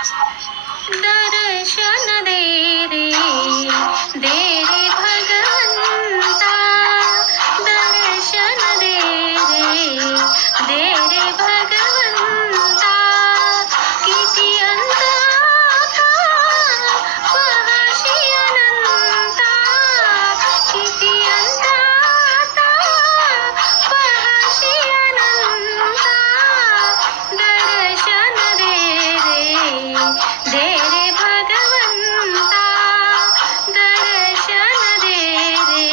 दर्शन दे रे, दे रे भगवंता, दर्शन दे रे, दे रे भगवंता. किती अंत आता पहाशी अनंता, किती अंत आता पहाशी अनंता. दर्शन दे रे, दे रे भगवंता, दर्शन दे रे,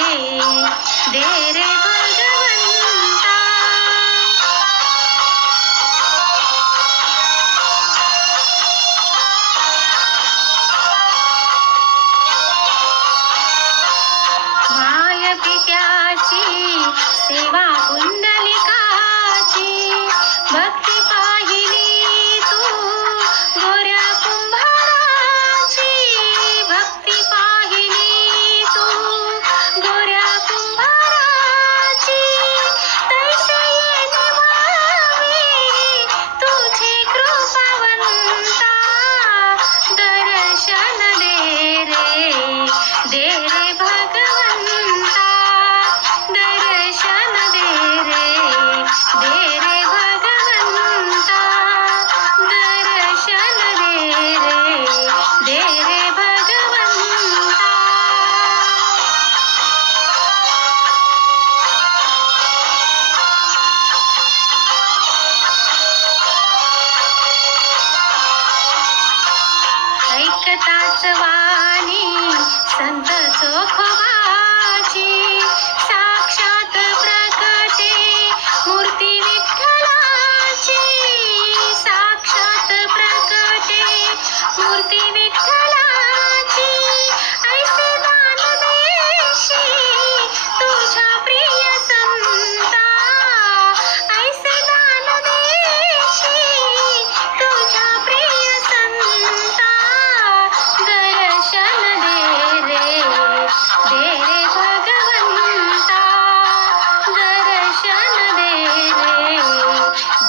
दे रे भगवंता. माय पित्याची सेवा पुंडलिकाची, भक्ती पाहिली तू गोऱ्या कुंभाराची, भक्ती पाहिली तू गोऱ्या कुंभाराची. तैसे येणे व्हावे तुझे कृपावंता, दर्शन दे रे, दे रे भगवंता, दर्शन दे रे, दे रे भगवंता, दर्शन दे रे, दे रे भगवंता. ऐकताच वाणी संत चोखोबाची, साक्षात प्रकटे मूर्ती विठ्ठलाची, साक्षात प्रकटे मूर्ती विठ्ठलाची. ऐसे दान देशी तुझ्या प्रिय संता, ऐसे दान देशी तुझ्या प्रिय संता. दर्शन दे रे, दे रे भगवंता, दर्शन दे रे,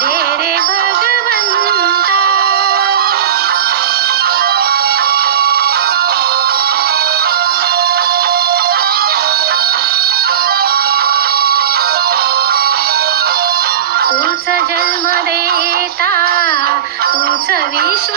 दे रे भगवंता. तूच जन्म देता, तूच विश्व